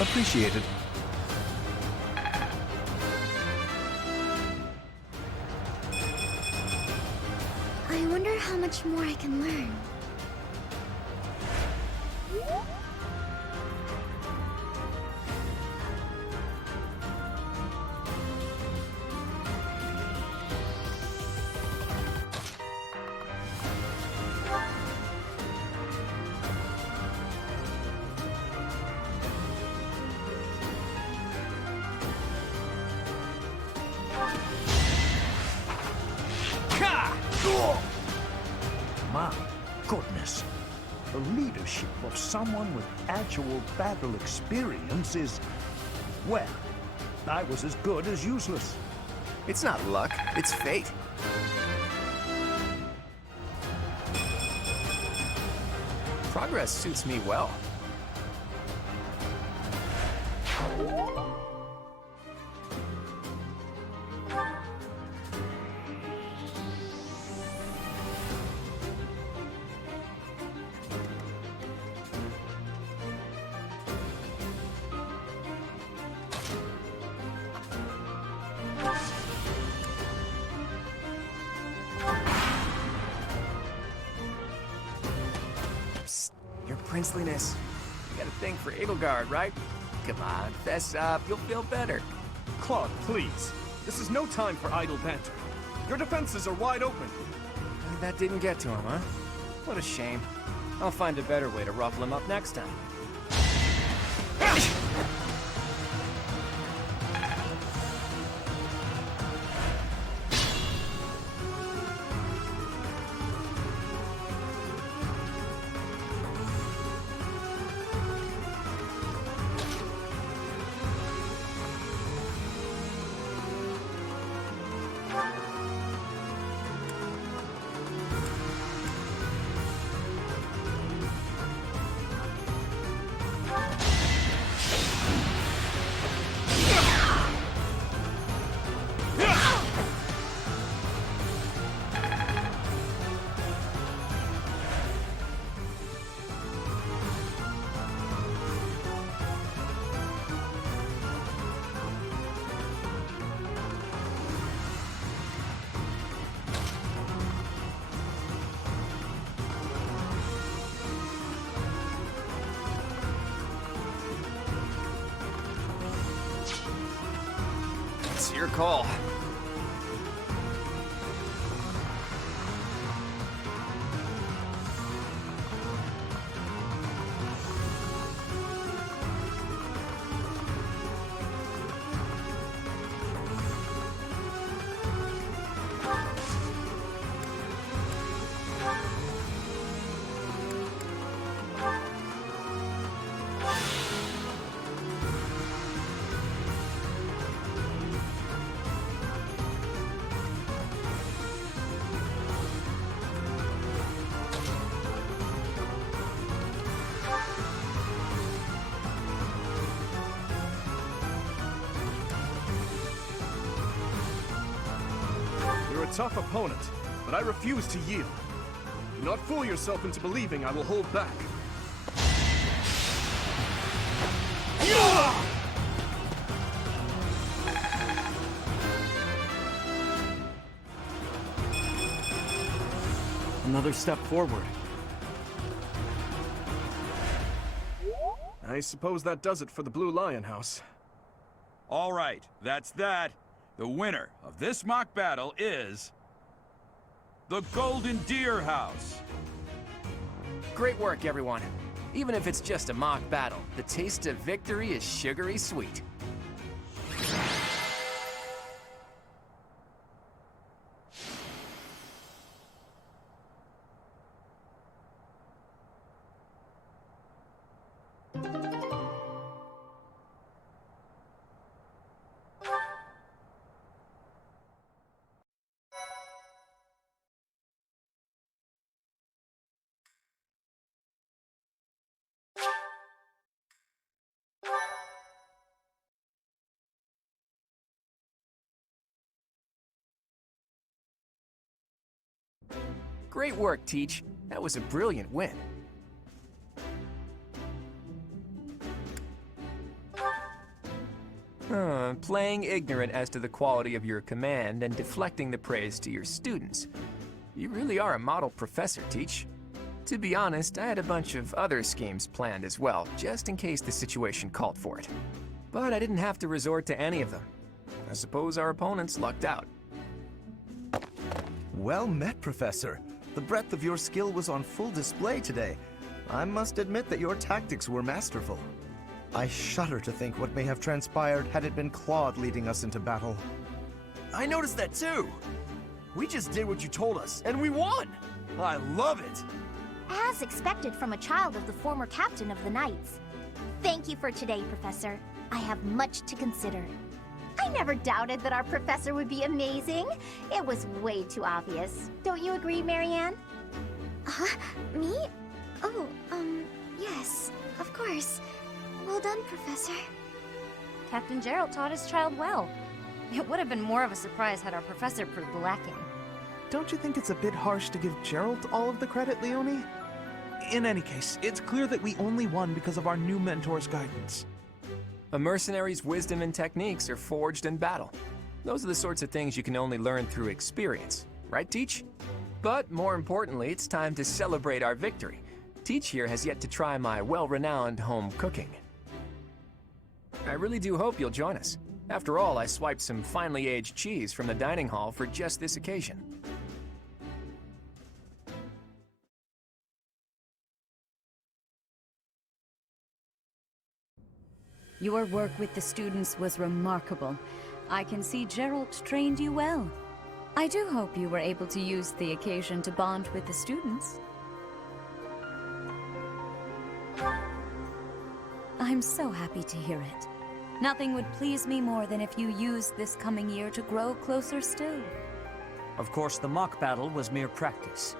Appreciated. I wonder how much more I can learn. My goodness. The leadership of someone with actual battle experience is... well, I was as good as useless. It's not luck, it's fate. Progress suits me well. Psst, your princeliness. You got a thing for Edelgard, right? Come on, fess up, you'll feel better. Claude, please. This is no time for idle banter. Your defenses are wide open. That didn't get to him, huh? What a shame. I'll find a better way to ruffle him up next time. It's your call. You're a tough opponent, but I refuse to yield. Do not fool yourself into believing I will hold back. Another step forward. I suppose that does it for the Blue Lion House. All right, that's that. The winner of this mock battle is... the Golden Deer House. Great work, everyone. Even if it's just a mock battle, the taste of victory is sugary sweet. Great work, Teach. That was a brilliant win. Playing ignorant as to the quality of your command and deflecting the praise to your students. You really are a model professor, Teach. To be honest, I had a bunch of other schemes planned as well, just in case the situation called for it. But I didn't have to resort to any of them. I suppose our opponents lucked out. Well met, Professor. The breadth of your skill was on full display today. I must admit that your tactics were masterful. I shudder to think what may have transpired had it been Claude leading us into battle. I noticed that too. We just did what you told us, and we won! I love it! As expected from a child of the former captain of the Knights. Thank you for today, Professor. I have much to consider. I never doubted that our professor would be amazing. It was way too obvious. Don't you agree, Marianne? Me? Oh, yes, of course. Well done, Professor. Captain Gerald taught his child well. It would have been more of a surprise had our professor proved lacking. Don't you think it's a bit harsh to give Gerald all of the credit, Leonie? In any case, it's clear that we only won because of our new mentor's guidance. A mercenary's wisdom and techniques are forged in battle. Those are the sorts of things you can only learn through experience, right, Teach? But more importantly, it's time to celebrate our victory. Teach here has yet to try my well-renowned home cooking. I really do hope you'll join us. After all, I swiped some finely aged cheese from the dining hall for just this occasion. Your work with the students was remarkable. I can see Gerald trained you well. I do hope you were able to use the occasion to bond with the students. I'm so happy to hear it. Nothing would please me more than if you used this coming year to grow closer still. Of course, the mock battle was mere practice.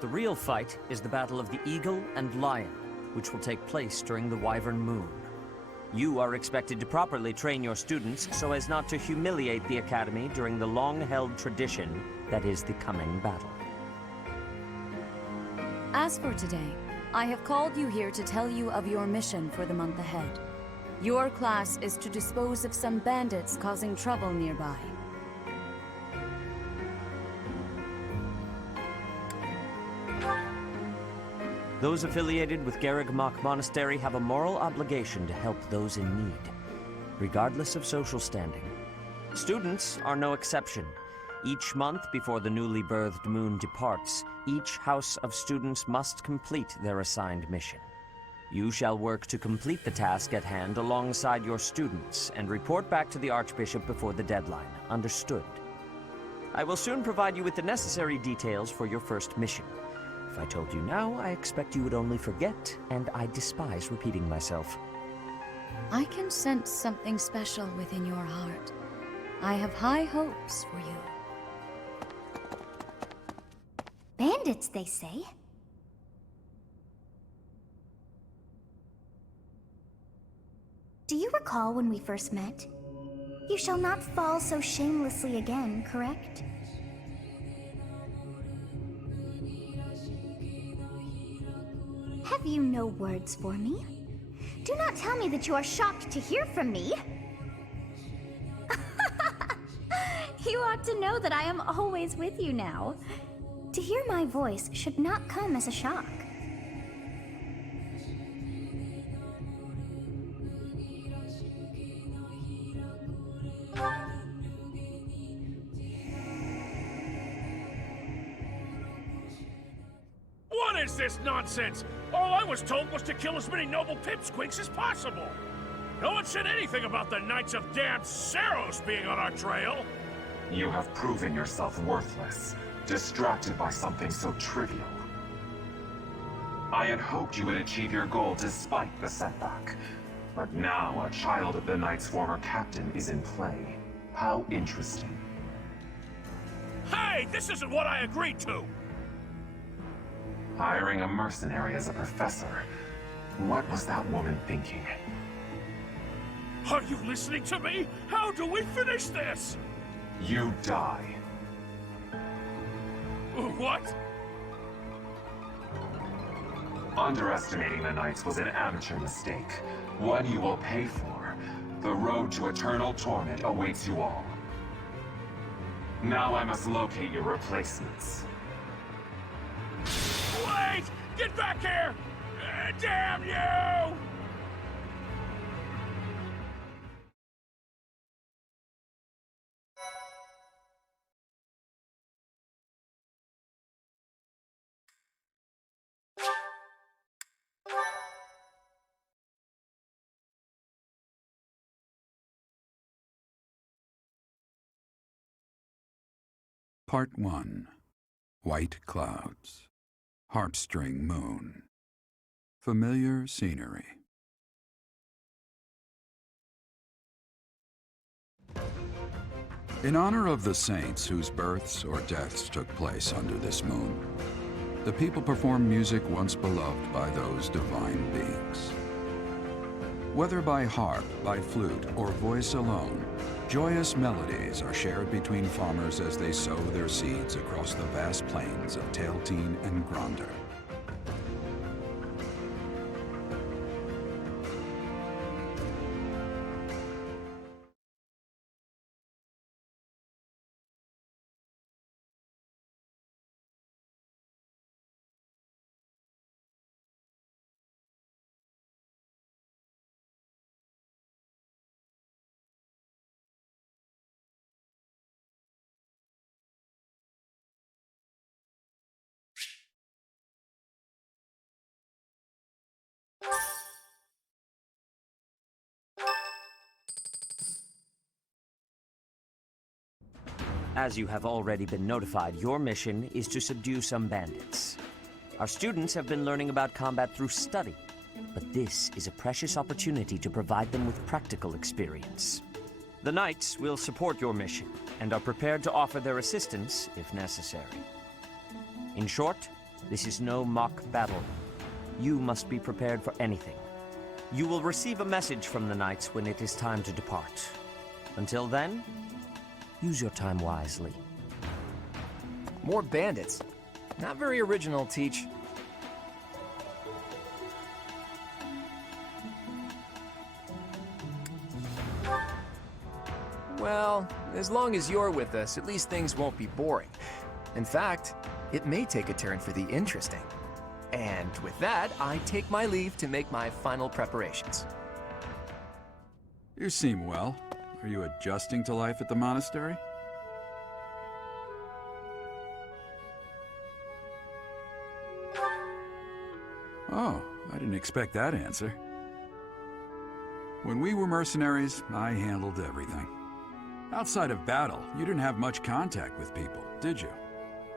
The real fight is the Battle of the Eagle and Lion, which will take place during the Wyvern Moon. You are expected to properly train your students so as not to humiliate the Academy during the long-held tradition that is the coming battle. As for today, I have called you here to tell you of your mission for the month ahead. Your class is to dispose of some bandits causing trouble nearby. Those affiliated with Garreg-Mach Monastery have a moral obligation to help those in need, regardless of social standing. Students are no exception. Each month before the newly birthed moon departs, each house of students must complete their assigned mission. You shall work to complete the task at hand alongside your students and report back to the Archbishop before the deadline. Understood? I will soon provide you with the necessary details for your first mission. If I told you now, I expect you would only forget, and I despise repeating myself. I can sense something special within your heart. I have high hopes for you. Bandits, they say. Do you recall when we first met? You shall not fall so shamelessly again, correct? Have you no words for me? Do not tell me that you are shocked to hear from me. You ought to know that I am always with you now. To hear my voice should not come as a shock. What is this nonsense? All I was told was to kill as many noble pipsqueaks as possible. No one said anything about the Knights of Damned Saros being on our trail. You have proven yourself worthless, distracted by something so trivial. I had hoped you would achieve your goal despite the setback. But now a child of the Knight's former captain is in play. How interesting. Hey, this isn't what I agreed to! Hiring a mercenary as a professor. What was that woman thinking? Are you listening to me? How do we finish this? You die. What? Underestimating the Knights was an amateur mistake. One you will pay for. The road to eternal torment awaits you all. Now I must locate your replacements. Wait! Get back here! Damn you! Part 1. White Clouds. Harpstring Moon. Familiar scenery. In honor of the saints whose births or deaths took place under this moon, the people perform music once beloved by those divine beings. Whether by harp, by flute, or voice alone, joyous melodies are shared between farmers as they sow their seeds across the vast plains of Tailteen and Gronder. As you have already been notified, your mission is to subdue some bandits. Our students have been learning about combat through study, but this is a precious opportunity to provide them with practical experience. The Knights will support your mission and are prepared to offer their assistance if necessary. In short, this is no mock battle. You must be prepared for anything. You will receive a message from the Knights when it is time to depart. Until then, use your time wisely. More bandits. Not very original, Teach. Well, as long as you're with us, at least things won't be boring. In fact, it may take a turn for the interesting. And with that, I take my leave to make my final preparations. You seem well. Are you adjusting to life at the monastery? Oh, I didn't expect that answer. When we were mercenaries, I handled everything. Outside of battle, you didn't have much contact with people, did you?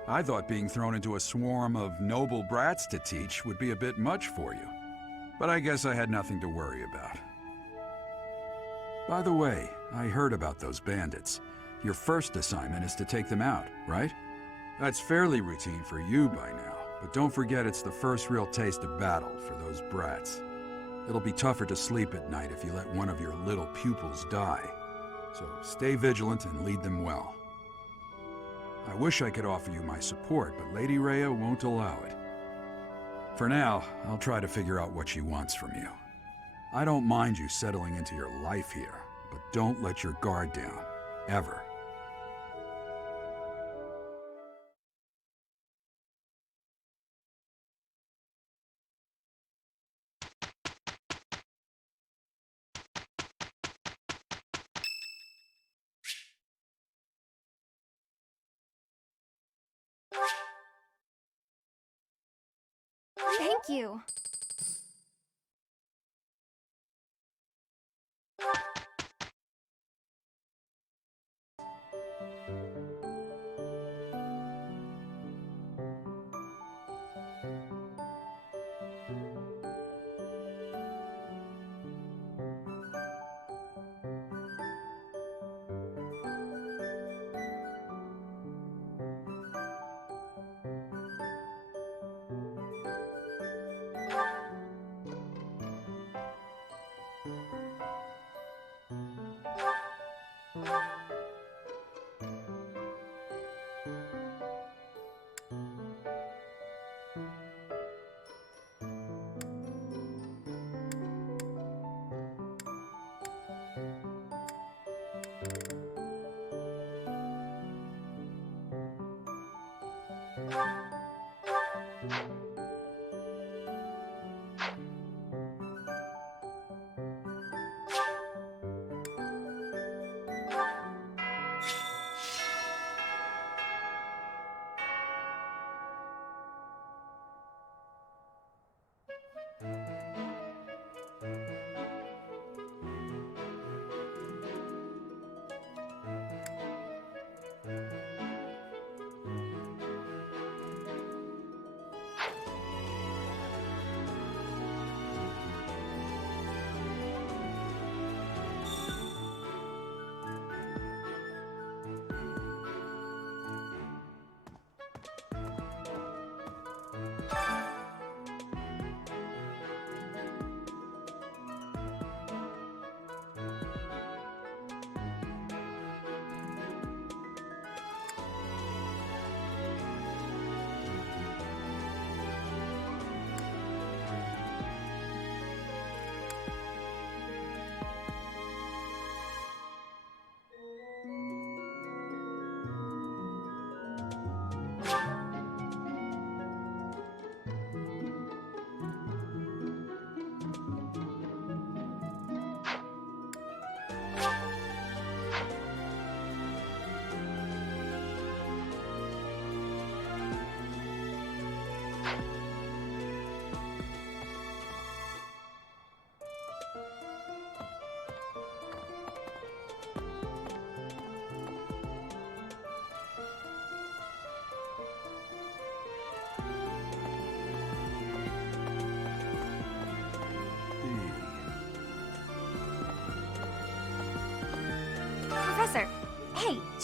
I thought being thrown into a swarm of noble brats to teach would be a bit much for you. But I guess I had nothing to worry about. By the way, I heard about those bandits. Your first assignment is to take them out, right? That's fairly routine for you by now, but don't forget it's the first real taste of battle for those brats. It'll be tougher to sleep at night if you let one of your little pupils die. So stay vigilant and lead them well. I wish I could offer you my support, but Lady Rhea won't allow it. For now, I'll try to figure out what she wants from you. I don't mind you settling into your life here, but don't let your guard down, ever. Thank you.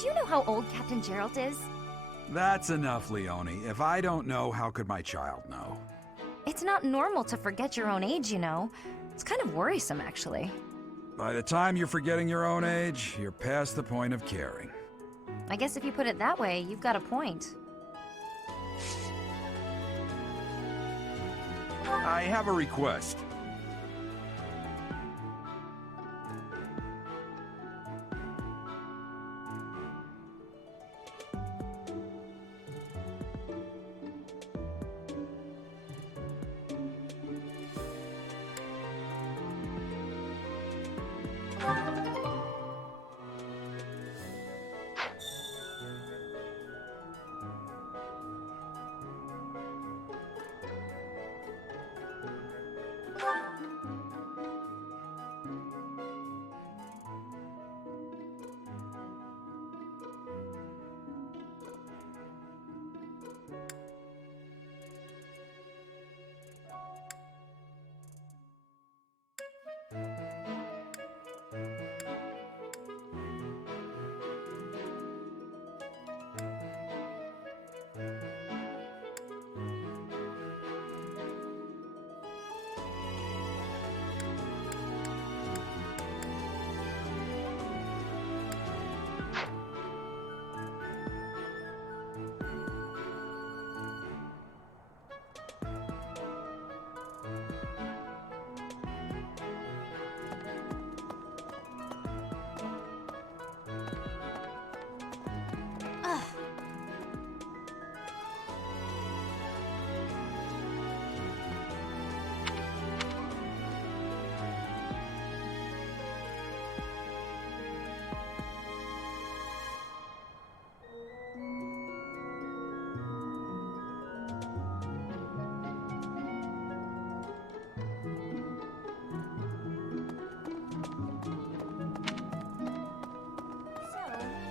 Do you know how old Captain Gerald is? That's enough, Leone. If I don't know, how could my child know? It's not normal to forget your own age, you know. It's kind of worrisome, actually. By the time you're forgetting your own age, you're past the point of caring. I guess if you put it that way, you've got a point. I have a request.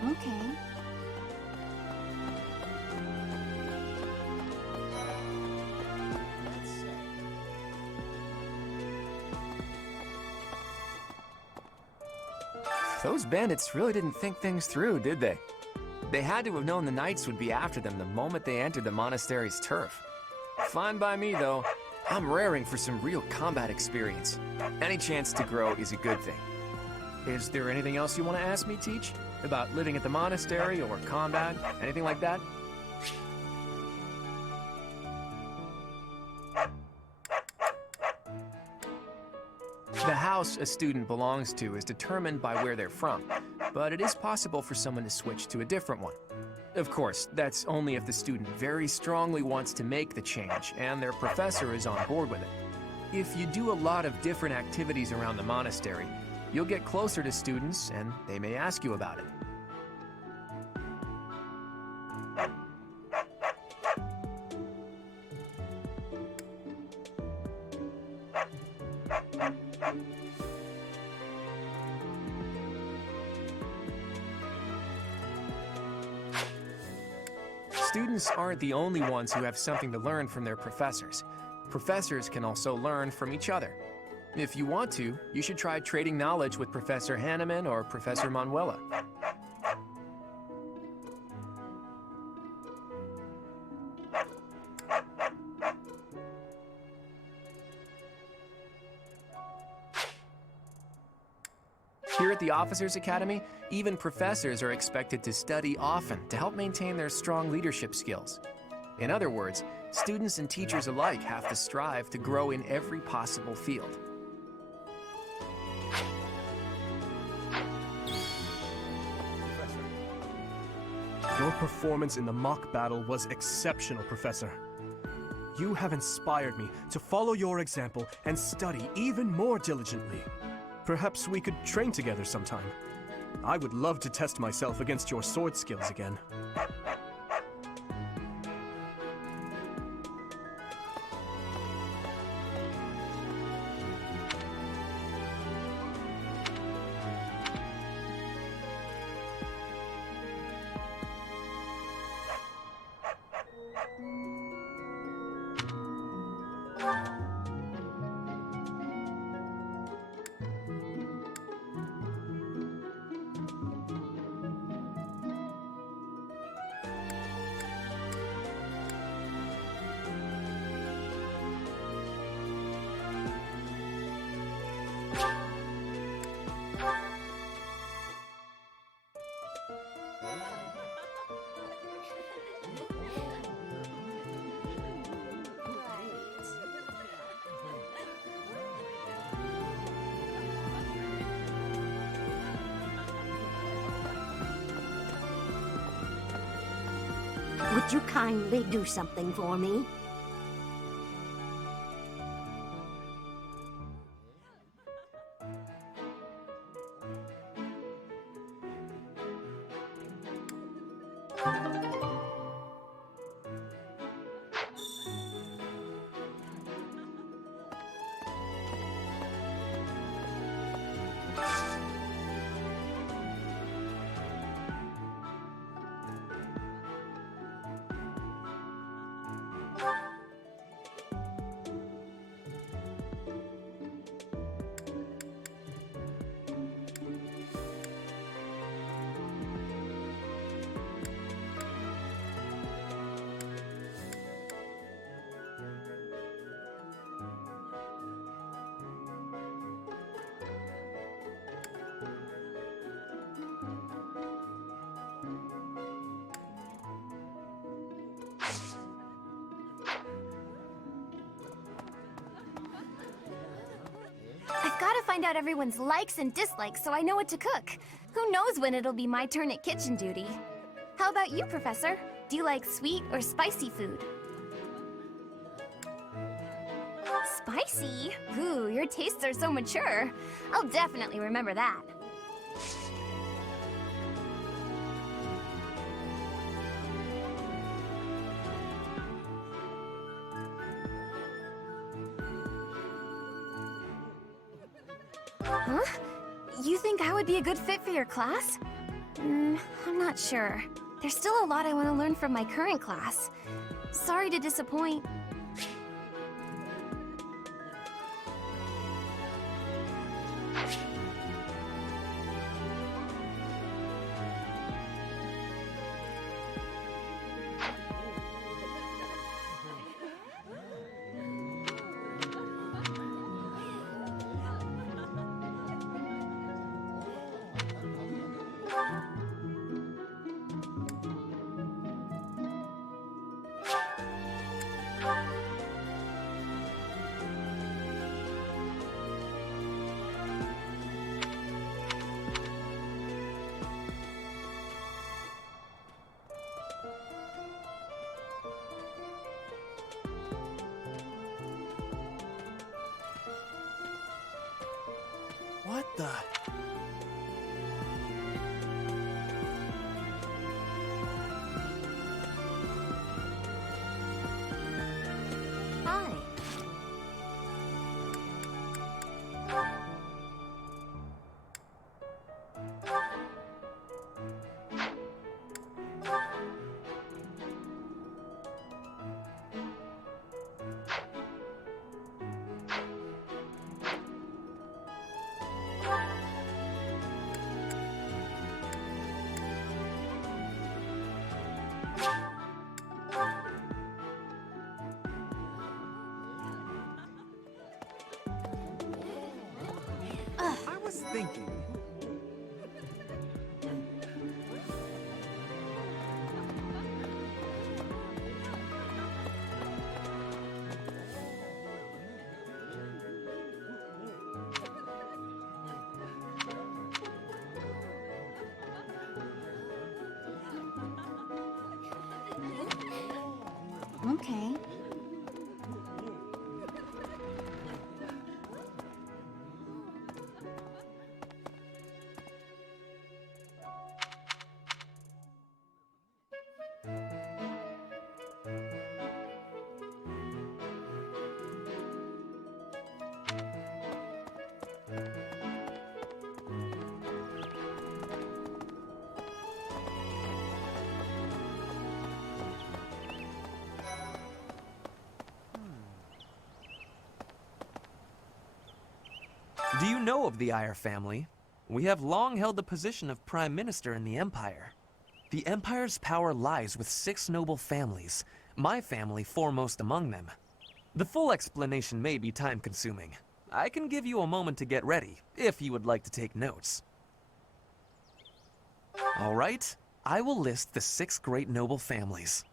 Okay. Those bandits really didn't think things through, did they? They had to have known the knights would be after them the moment they entered the monastery's turf. Fine by me, though. I'm raring for some real combat experience. Any chance to grow is a good thing. Is there anything else you want to ask me, Teach? About living at the monastery or combat? Anything like that? The house a student belongs to is determined by where they're from, but it is possible for someone to switch to a different one. Of course, that's only if the student very strongly wants to make the change and their professor is on board with it. If you do a lot of different activities around the monastery, you'll get closer to students and they may ask you about it. Students aren't the only ones who have something to learn from their professors. Professors can also learn from each other. If you want to, you should try trading knowledge with Professor Hanneman or Professor Manuela. Here at the Officers Academy, even professors are expected to study often to help maintain their strong leadership skills. In other words, students and teachers alike have to strive to grow in every possible field. Your performance in the mock battle was exceptional, Professor. You have inspired me to follow your example and study even more diligently. Perhaps we could train together sometime. I would love to test myself against your sword skills again. Would you kindly do something for me? I've got to find out everyone's likes and dislikes so I know what to cook. Who knows when it'll be my turn at kitchen duty? How about you, Professor? Do you like sweet or spicy food? Spicy? Ooh, your tastes are so mature. I'll definitely remember that. Huh? You think I would be a good fit for your class? I'm not sure. There's still a lot I want to learn from my current class. Sorry to disappoint. What the? Hi. I was thinking. Okay. Do you know of the Eyre family? We have long held the position of Prime Minister in the Empire. The Empire's power lies with 6 noble families, my family foremost among them. The full explanation may be time-consuming. I can give you a moment to get ready, if you would like to take notes. All right, I will list the 6 great noble families.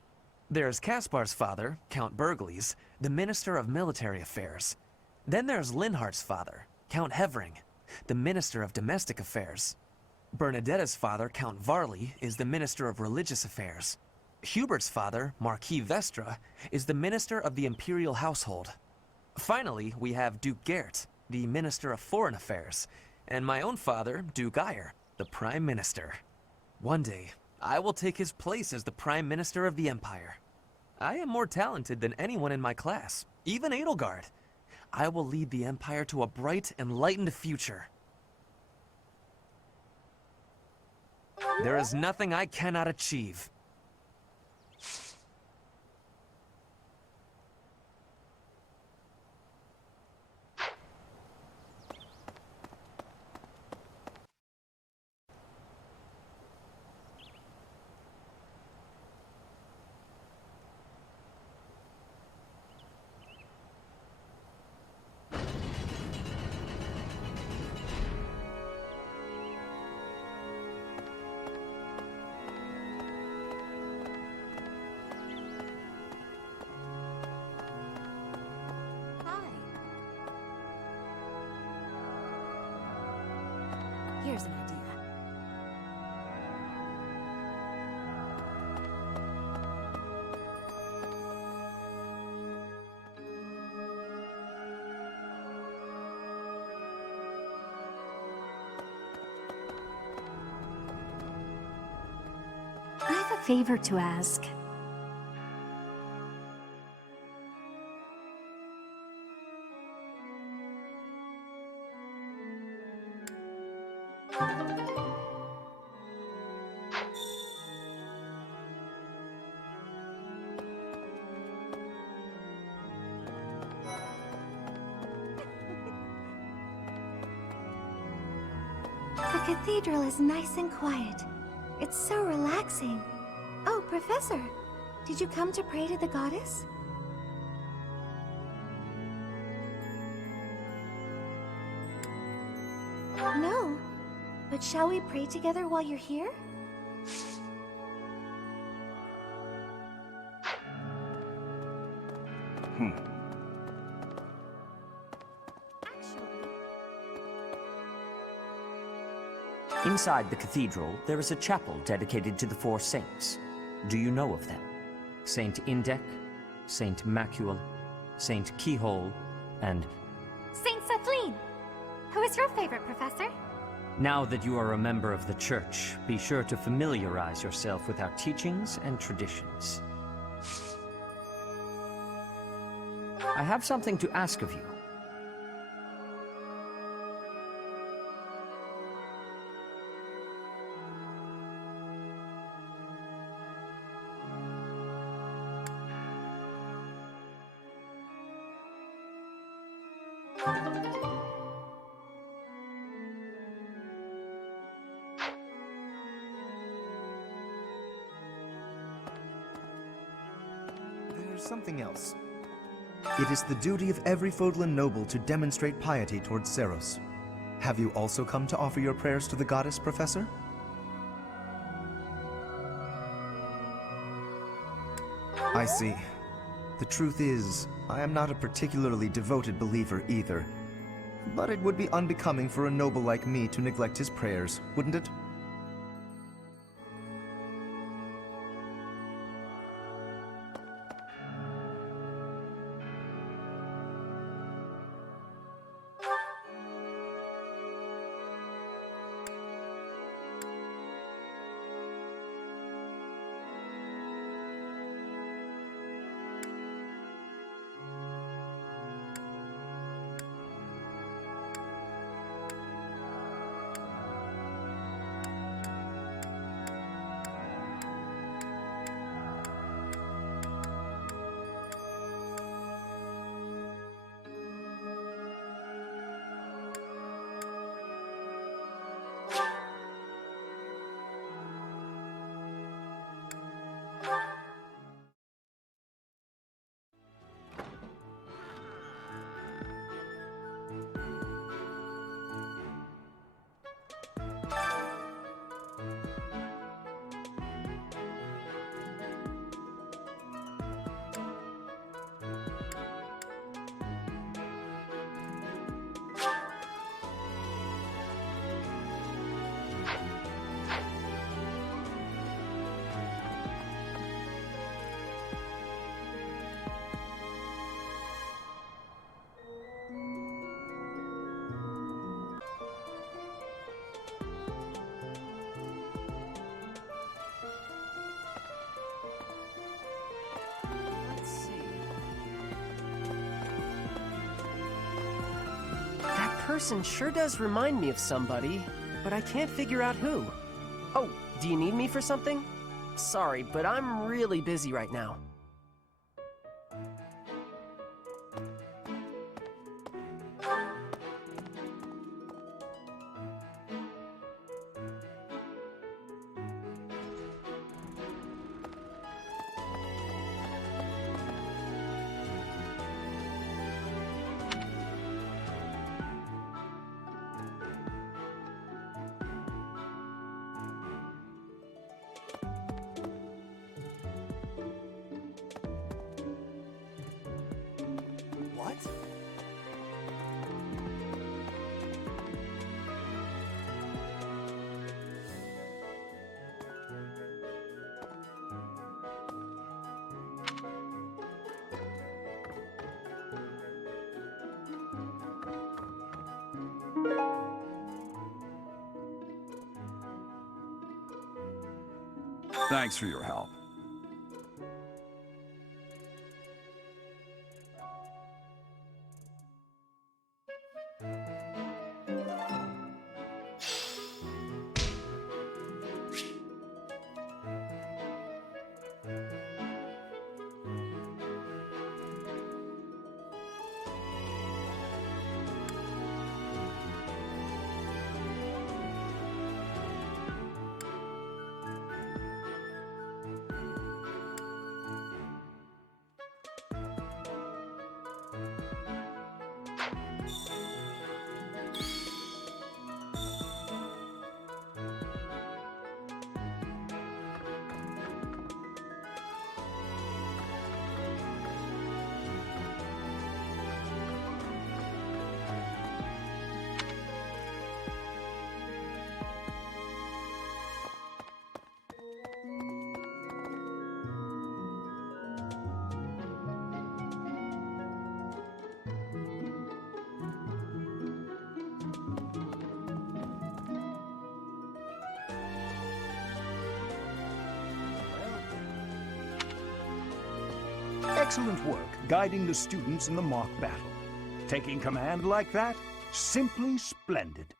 There's Caspar's father, Count Burgles, the Minister of Military Affairs. Then there's Linhardt's father, Count Hevering, the Minister of Domestic Affairs. Bernadetta's father, Count Varley, is the Minister of Religious Affairs. Hubert's father, Marquis Vestra, is the Minister of the Imperial Household. Finally, we have Duke Gert, the Minister of Foreign Affairs, and my own father, Duke Eyre, the Prime Minister. One day, I will take his place as the Prime Minister of the Empire. I am more talented than anyone in my class, even Edelgard. I will lead the Empire to a bright, enlightened future. There is nothing I cannot achieve. Here's an idea. I have a favor to ask. The cathedral is nice and quiet. It's so relaxing. Oh, Professor, did you come to pray to the goddess? No, but shall we pray together while you're here? Inside the cathedral, there is a chapel dedicated to the four saints. Do you know of them? Saint Indec, Saint Macule, Saint Keyhole, and... Saint Cephline! Who is your favorite, Professor? Now that you are a member of the Church, be sure to familiarize yourself with our teachings and traditions. I have something to ask of you. There's something else. It is the duty of every Fodlan noble to demonstrate piety towards Seros. Have you also come to offer your prayers to the goddess, Professor? I see. The truth is, I am not a particularly devoted believer either. But it would be unbecoming for a noble like me to neglect his prayers, wouldn't it? person sure does remind me of somebody, but I can't figure out who. Oh, do you need me for something? Sorry, but I'm really busy right now. What? Thanks for your help. Excellent work guiding the students in the mock battle. Taking command like that? Simply splendid.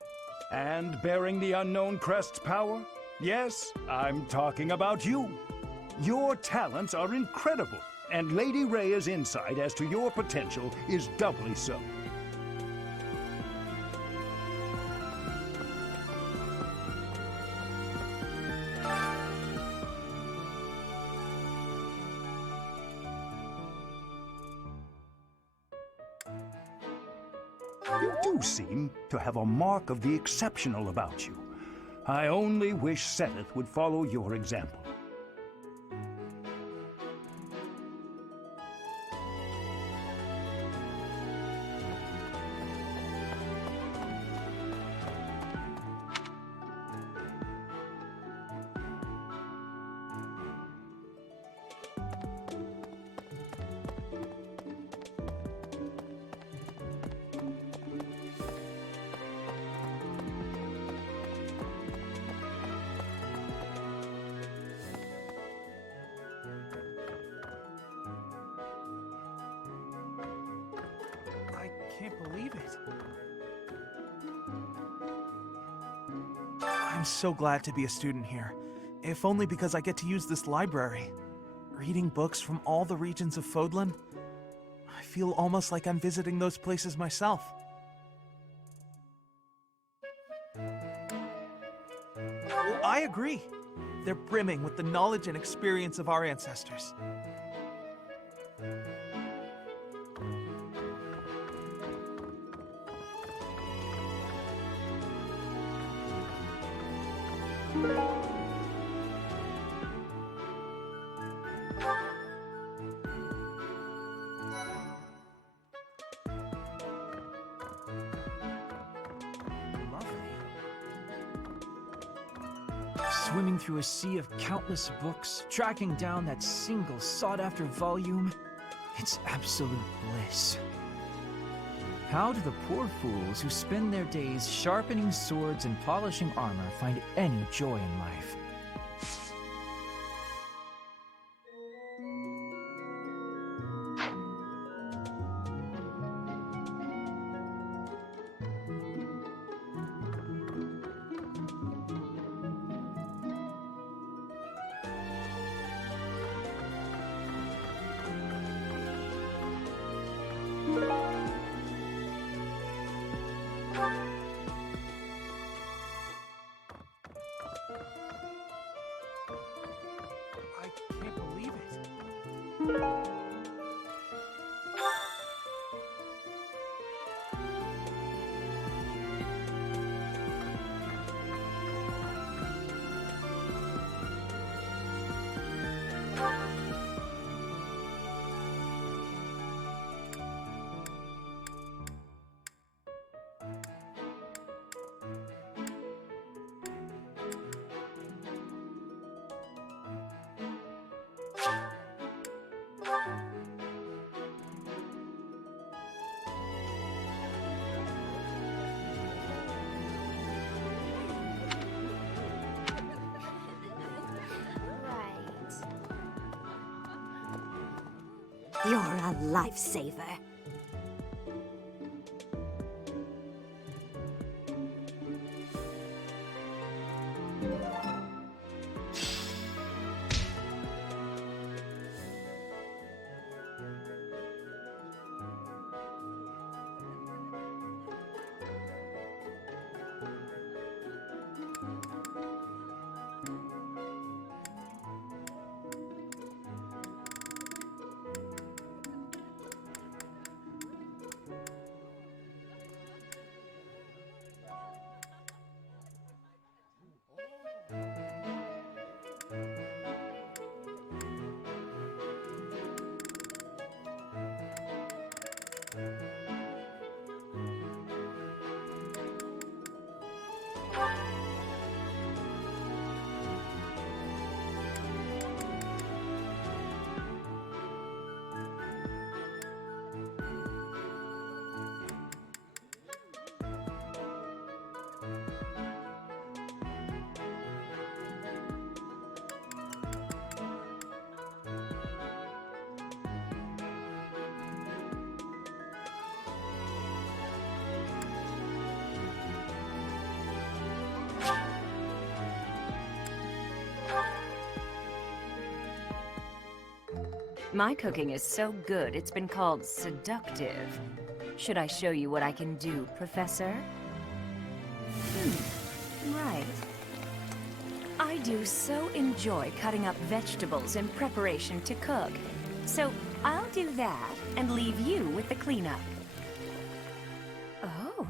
And bearing the unknown crest's power? Yes, I'm talking about you. Your talents are incredible, and Lady Rhea's insight as to your potential is doubly so. You do seem to have a mark of the exceptional about you. I only wish Seth would follow your example. I can't believe it. I'm so glad to be a student here, if only because I get to use this library. Reading books from all the regions of Fodlan, I feel almost like I'm visiting those places myself. I agree. They're brimming with the knowledge and experience of our ancestors. Swimming through a sea of countless books, tracking down that single sought-after volume, it's absolute bliss. How do the poor fools who spend their days sharpening swords and polishing armor find any joy in life? You're a lifesaver. My cooking is so good, it's been called seductive. Should I show you what I can do, Professor? Right. I do so enjoy cutting up vegetables in preparation to cook. So I'll do that and leave you with the cleanup. Oh.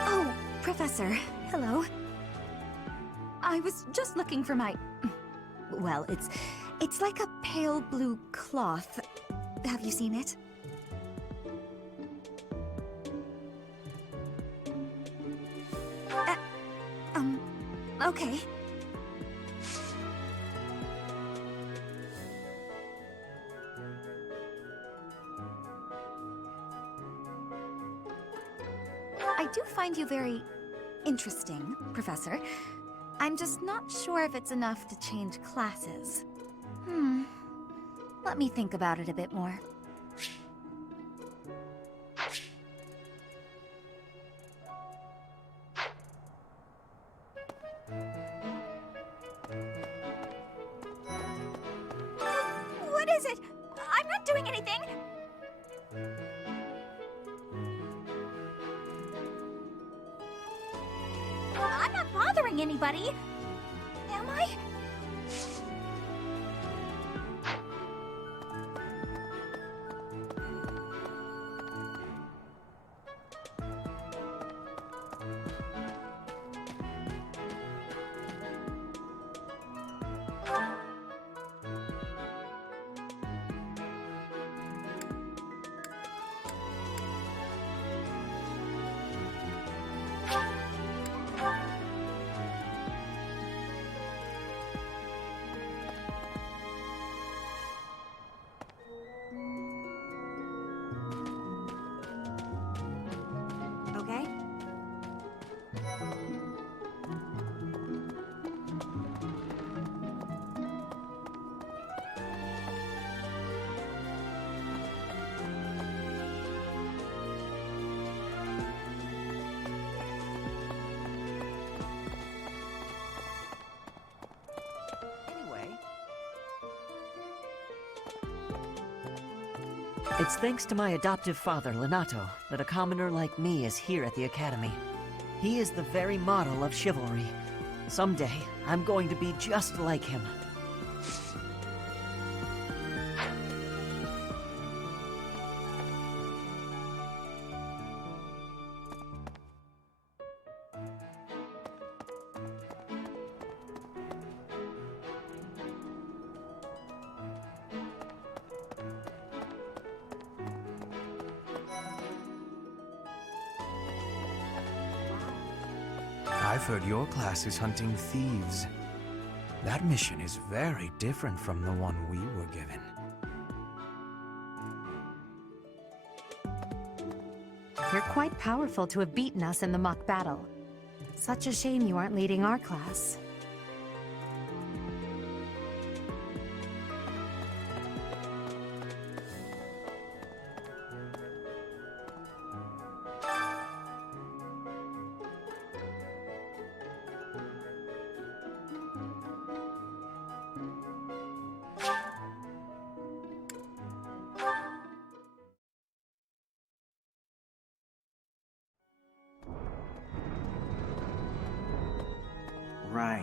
Oh, Professor, hello. I was just looking for my... Well, it's like a pale blue cloth. Have you seen it? Okay. I do find you very interesting, Professor. I'm just not sure if it's enough to change classes. Let me think about it a bit more. What is it? I'm not doing anything! I'm not bothering anybody! Am I? It's thanks to my adoptive father, Lenato, that a commoner like me is here at the Academy. He is the very model of chivalry. Someday, I'm going to be just like him. I've heard your class is hunting thieves. That mission is very different from the one we were given. You're quite powerful to have beaten us in the mock battle. Such a shame you aren't leading our class. Right.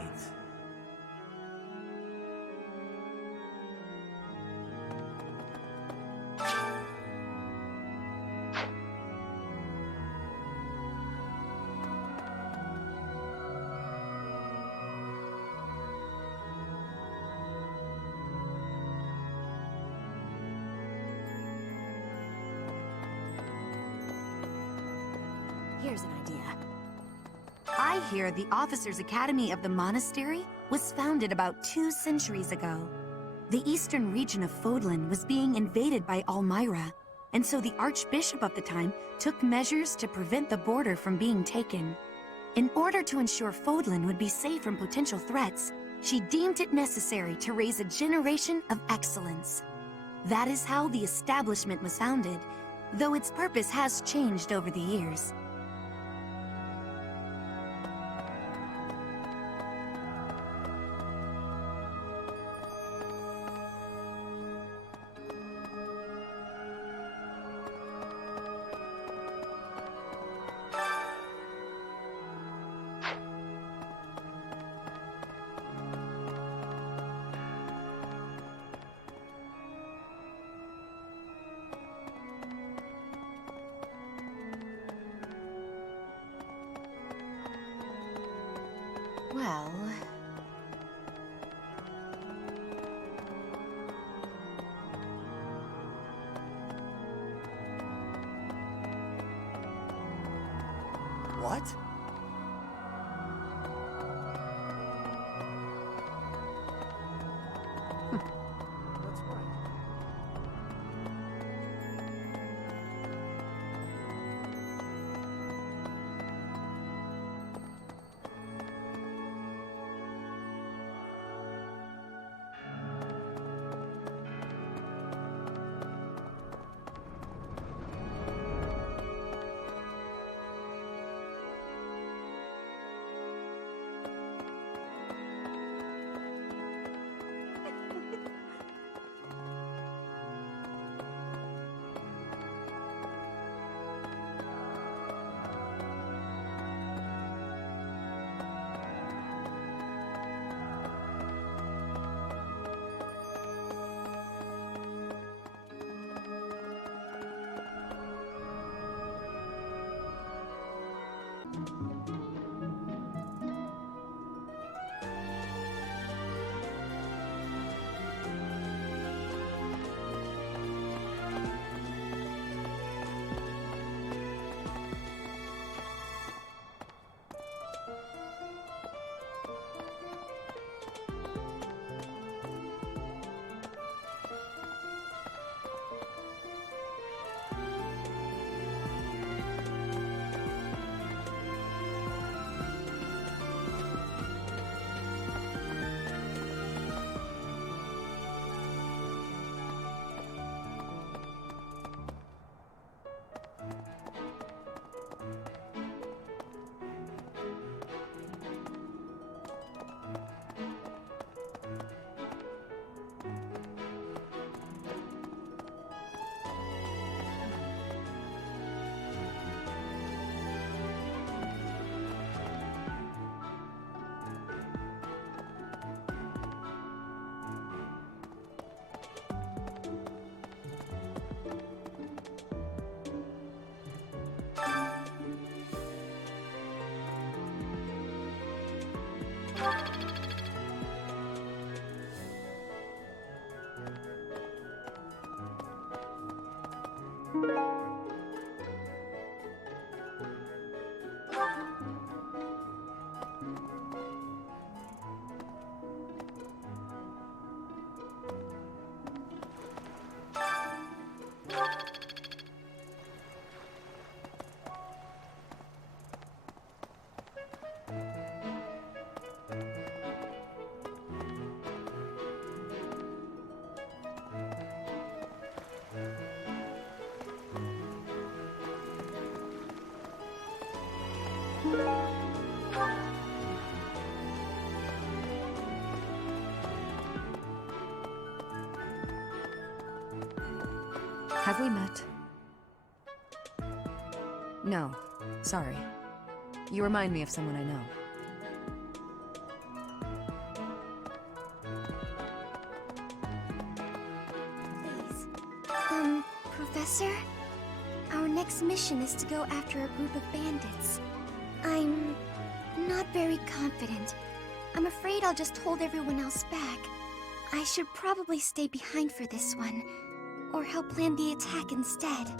Here's an idea. I hear the Officers' Academy of the Monastery was founded about 2 centuries ago. The eastern region of Fodlan was being invaded by Almyra, and so the Archbishop of the time took measures to prevent the border from being taken. In order to ensure Fodlan would be safe from potential threats, she deemed it necessary to raise a generation of excellence. That is how the establishment was founded, though its purpose has changed over the years. Well... What? Have we met? No. Sorry. You remind me of someone I know. Professor? Our next mission is to go after a group of bandits. I'm not very confident. I'm afraid I'll just hold everyone else back. I should probably stay behind for this one, or help plan the attack instead.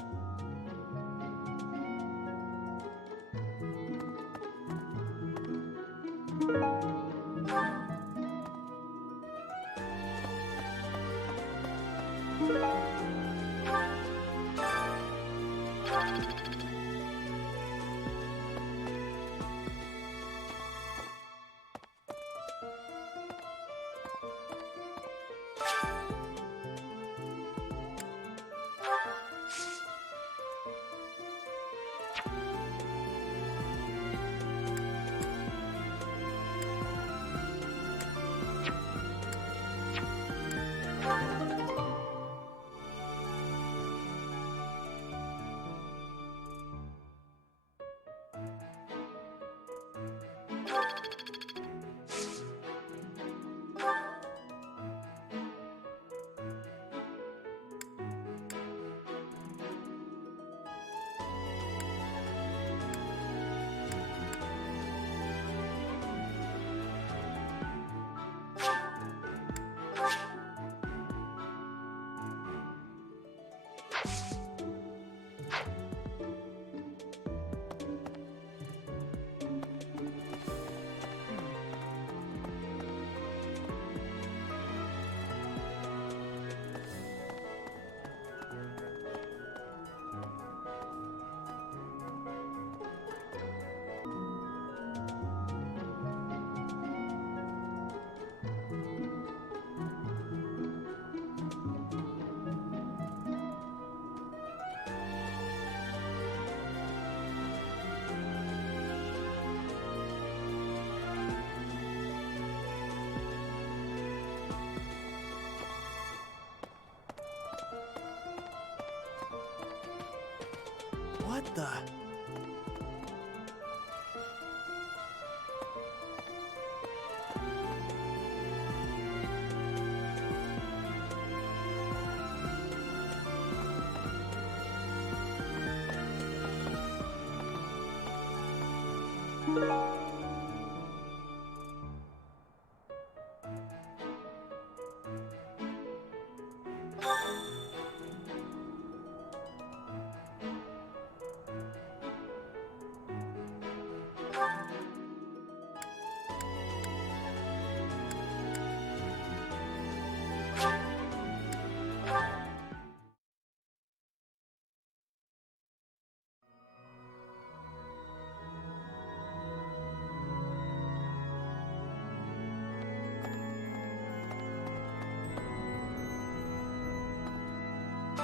What the?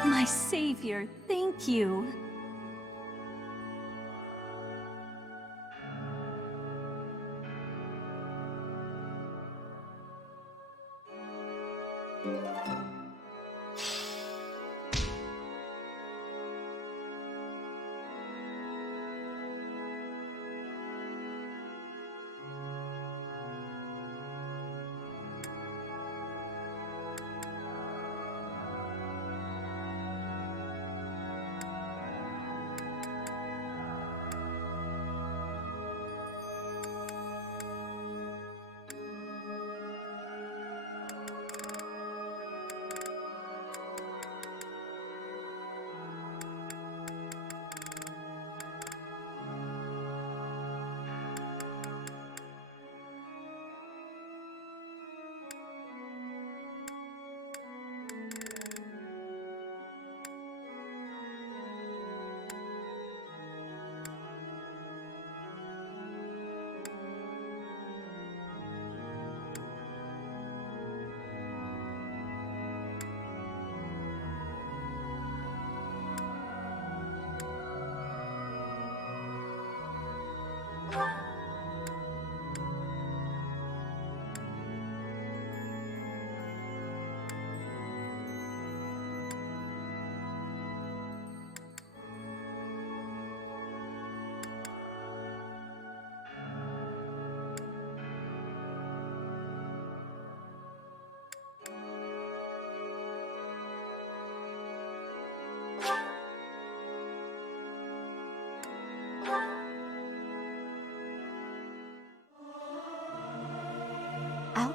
My savior, thank you.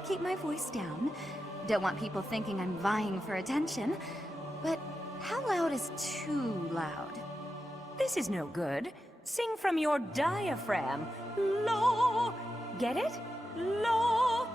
keep my voice down. Don't want people thinking I'm vying for attention. But how loud is too loud? This is no good. Sing from your diaphragm. Low. Get it? Low.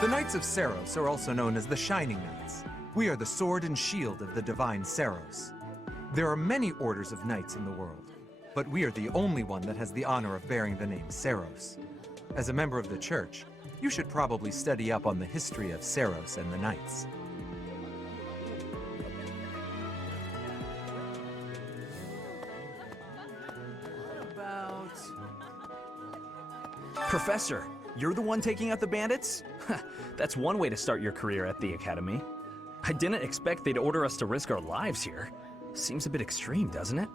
The Knights of Saros are also known as the Shining Knights. We are the sword and shield of the divine Saros. There are many orders of knights in the world, but we are the only one that has the honor of bearing the name Saros. As a member of the church, you should probably study up on the history of Saros and the knights. Professor, you're the one taking out the bandits? That's one way to start your career at the Academy. I didn't expect they'd order us to risk our lives here. Seems a bit extreme, doesn't it?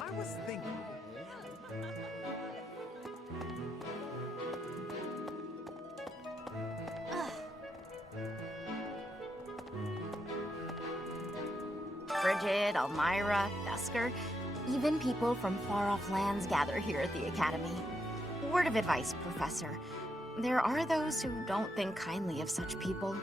I was thinking... Frigid, Elmira, Thusker, even people from far-off lands gather here at the Academy. Word of advice, Professor. There are those who don't think kindly of such people.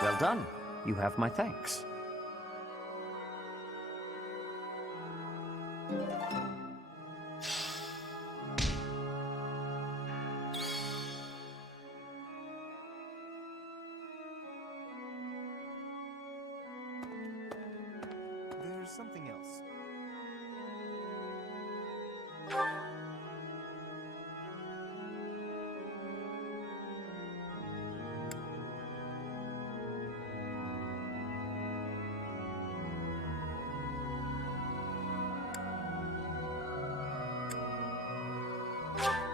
Well done. You have my thanks. There's something else. You